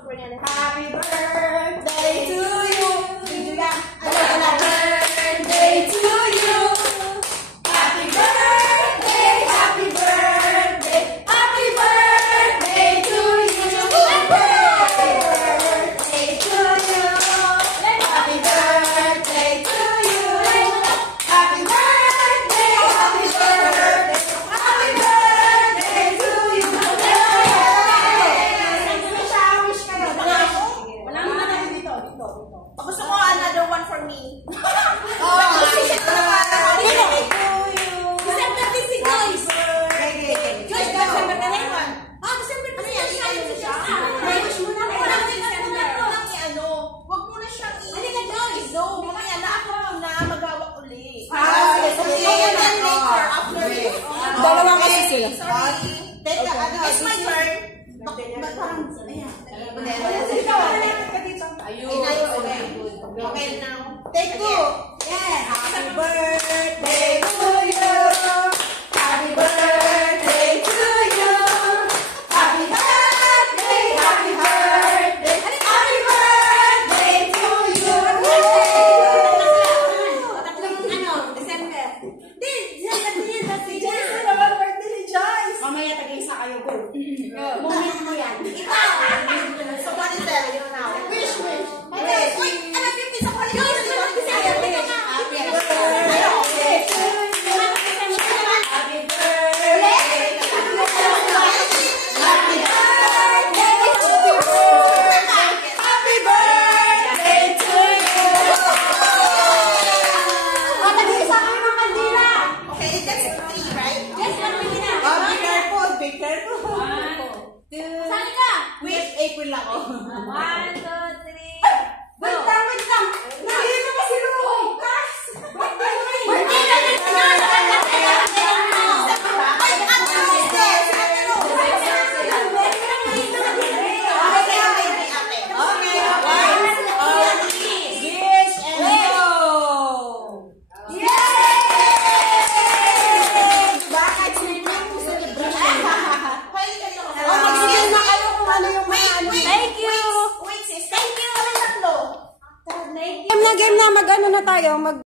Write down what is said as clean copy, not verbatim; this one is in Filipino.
Happy birthday to you. Happy birthday to you. Happy birthday, happy birthday, happy birthday to you. Happy birthday to you. Happy birthday to you. Happy birthday, happy birthday, happy birthday to you. Gusto ko another one for me. December 26, Joyce. Joyce, December ka na yun. December ka na yan. Wish mo na. Huwag mo na siyang halika, Joyce. Mamaya na ako muna magawak uli. Dalawang kasi sila. Sorry. It's my turn. Parang, okay now. Take two. Yeah. Happy birthday to you. Happy birthday to you. Happy birthday, happy birthday, happy birthday to you. December. Mamaya tag-isa kayo, go. Moment mo yan. Ikaw. So what is that? Wish. Wait, ano yung pizza ko? April ako. 1, 2, 3. Wait lang. Nandito pa si Lucas. Birthday na Game na, mag-ano na tayo,